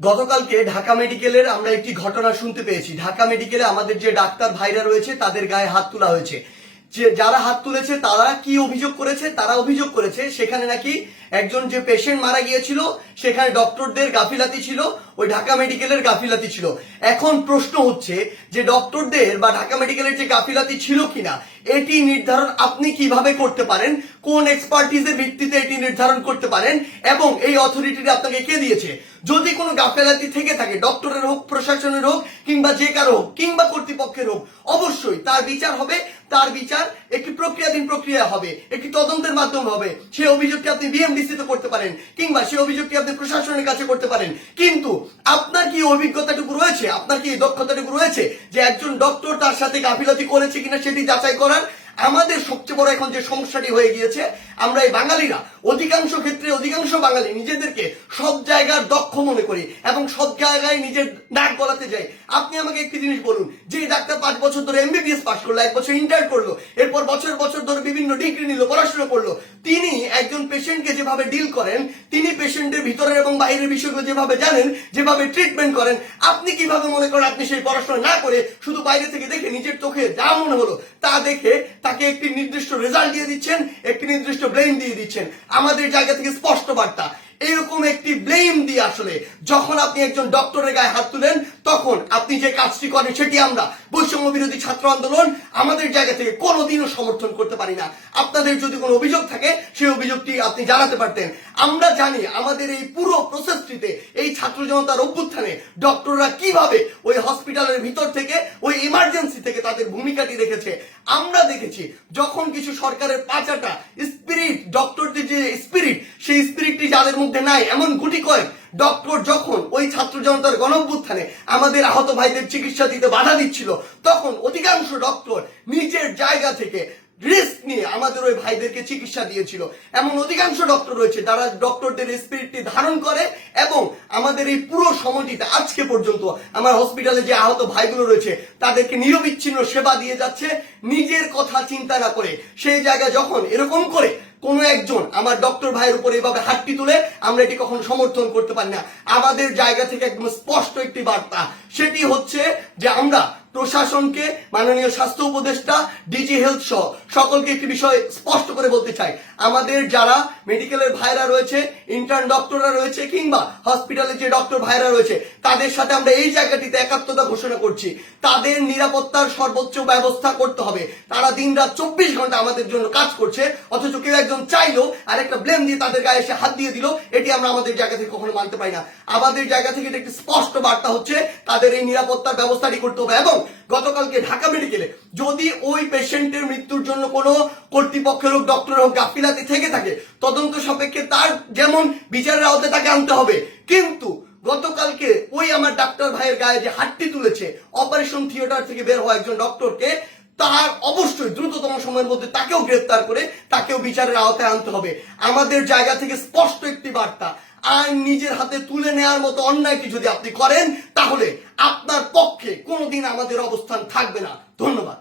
গতকালকে ঢাকা মেডিকেলের আমরা একটি ঘটনা শুনতে পেয়েছি। ঢাকা মেডিকেলে আমাদের যে ডাক্তার ভাইরা রয়েছে তাদের গায়ে হাত তোলা হয়েছে। যে যারা হাত তুলেছে তারা কি অভিযোগ করেছে? তারা অভিযোগ করেছে সেখানে নাকি একজন যে পেশেন্ট মারা গিয়েছিল সেখানে ডক্টরদের গাফিলাতি ছিল, ওই ঢাকা মেডিকেলের গাফিলাতি ছিল। এখন প্রশ্ন হচ্ছে যে ডক্টরদের বা ঢাকা মেডিকেলের যে গাফিলাতি ছিল কিনা এটি নির্ধারণ আপনি কিভাবে করতে পারেন, কোন এক্সপার্টিজের ভিত্তিতে এটি নির্ধারণ করতে পারেন এবং এই অথরিটিটি আপনাকে কে দিয়েছে? যদি কোনো গাফিলাতি থেকে থাকে, ডক্টরের হোক, প্রশাসনের হোক, কিংবা যে কারো হোক, কিংবা কর্তৃপক্ষের হোক, অবশ্যই তার বিচার হবে। তার বিচার একটি প্রক্রিয়াধীন প্রক্রিয়া হবে, একটি তদন্তের মাধ্যমে হবে। সেই অভিযোগটি আপনি বিএমডিসি তে করতে পারেন কিংবা সেই অভিযোগটি আপনি প্রশাসনের কাছে করতে পারেন। কিন্তু আপনার কি অভিজ্ঞতাটুকু রয়েছে, আপনার কি দক্ষতাটুকু রয়েছে যে একজন ডক্টর তার সাথে গাফিলতি করেছে কিনা সেটি যাচাই করার? আমাদের সবচেয়ে বড় এখন যে সমস্যাটি হয়ে গিয়েছে, আমরা এই বাঙালিরা অধিকাংশ ক্ষেত্রে অধিকাংশ বাঙালি নিজেদেরকে সব জায়গার দক্ষ মনে করি এবং সব জায়গায় নিজের নাক গলাতে যাই। আপনি আমাকে একটি জিনিস বলুন, যে ডাক্তার 5 বছর ধরে এমবিবিএস পাস করলো, 1 বছর ইন্টার করলো, এরপর বছর বছর ধরে বিভিন্ন ডিগ্রি নিল, পড়াশোনা করলো, তিনি একজন পেশেন্টকে যেভাবে ডিল করেন, তিনি পেশেন্টের ভিতরের এবং বাইরের বিষয়গুলো যেভাবে জানেন, যেভাবে ট্রিটমেন্ট করেন, আপনি কিভাবে মনে করেন আপনি সেই পড়াশোনা না করে শুধু বাইরে থেকে দেখে নিজের চোখে যা মনে হলো তা দেখে তাকে একটি নির্দিষ্ট রেজাল্ট দিয়ে দিচ্ছেন, একটি নির্দিষ্ট ব্লেম দিয়ে দিচ্ছেন? আমাদের জায়গা থেকে স্পষ্ট বার্তা, এরকম একটি ব্লেম দিয়ে আসলে যখন আপনি একজন ডক্টরের গায়ে হাত তুলেন তখন আপনি যে কাজটি করেন সেটি আমরা বৈষম্য বিরোধী ছাত্র আন্দোলন আমাদের জায়গা থেকে কোনোদিনও সমর্থন করতে পারি না। আপনাদের যদি কোনো অভিযোগ থাকে সেই অভিযোগটি আপনি জানাতে পারতেন। আমরা জানি আমাদের এই পুরো প্রসেসটিতে, এই ছাত্র জনতার অভ্যুত্থানে ডক্টররা কিভাবে ওই হসপিটালের ভিতর থেকে, ওই ইমার্জেন্সি থেকে তাদের ভূমিকাটি রেখেছে। আমরা দেখেছি যখন কিছু সরকারের পাঁচাটা স্পিরিট, ডক্টরদের যে স্পিরিট, সেই স্পিরিটটি যাদের মধ্যে নাই, এমন গুটি কয়েক ডক্টর যখন ওই ছাত্র জনতার গণঅভ্যুত্থানে আমাদের আহত ভাইদের চিকিৎসা দিতে বাধা দিচ্ছিল, তখন অধিকাংশ ডক্টর নিজের জায়গা থেকে রিস্ক নিয়ে আমাদের ওই ভাইদেরকে চিকিৎসা দিয়েছিল। এমন অধিকাংশ ডক্টর রয়েছে যারা ডক্টরদের স্পিরিটটি ধারণ করে এবং আমাদের এই পুরো সময়টিতে আজকে পর্যন্ত আমার হসপিটালে যে আহত ভাইগুলো রয়েছে তাদেরকে নিরবিচ্ছিন্ন সেবা দিয়ে যাচ্ছে, নিজের কথা চিন্তা না করে। সেই জায়গায় যখন এরকম করে কোন একজন আমার ডক্টর ভাইয়ের উপর এইভাবে হাতটি তুলে, আমরা এটি কখনো সমর্থন করতে পারি না। আমাদের জায়গা থেকে একদম স্পষ্ট একটি বার্তা, সেটি হচ্ছে যে আমরা প্রশাসনকে, মাননীয় স্বাস্থ্য উপদেষ্টা, ডিজি হেলথ সহ সকলকে একটি বিষয় স্পষ্ট করে বলতে চাই, আমাদের যারা মেডিকেলের ভাইরা রয়েছে, ইন্টার্ন ডক্টররা রয়েছে, কিংবা হসপিটালে যে ডক্টর ভাইরা রয়েছে, তাদের সাথে আমরা এই জায়গাটিতে একাত্মতা ঘোষণা করছি। তাদের নিরাপত্তার সর্বোচ্চ ব্যবস্থা করতে হবে। তারা দিনরাত 24 ঘন্টা আমাদের জন্য কাজ করছে, অথচ কেউ একজন চাইলো আর একটা ব্লেম দিয়ে তাদের গায়ে এসে হাত দিয়ে দিল, এটি আমরা আমাদের জায়গা থেকে কখনো মানতে পারি না। আমাদের জায়গা থেকে একটি স্পষ্ট বার্তা হচ্ছে তাদের এই নিরাপত্তার ব্যবস্থাটি করতে হবে। এবং গতকালকে ঢাকা মেডিকেলে যদি ওই পেশেন্টের মৃত্যুর জন্য কোনো কর্তৃপক্ষের হোক, ডক্টর হোক গাফিলাতি থেকে থাকে, তদন্ত সাপেক্ষে তার যেমন বিচারের আওতায় তাকে আনতে হবে। কিন্তু গতকালকে ওই আমার ডাক্তার ভাইয়ের গায়ে যে হাতটি তুলেছে, অপারেশন থিয়েটার থেকে বের হওয়া একজন ডক্টরকে, তার অবশ্যই দ্রুততম সময়ের মধ্যে তাকেও গ্রেফতার করে তাকেও বিচারের আওতায় আনতে হবে। আমাদের জায়গা থেকে স্পষ্ট একটি বার্তা, আইন নিজের হাতে তুলে নেওয়ার মতো অন্যায়টি যদি আপনি করেন তাহলে আপনার পক্ষে কোনোদিন আমাদের অবস্থান থাকবে না। ধন্যবাদ।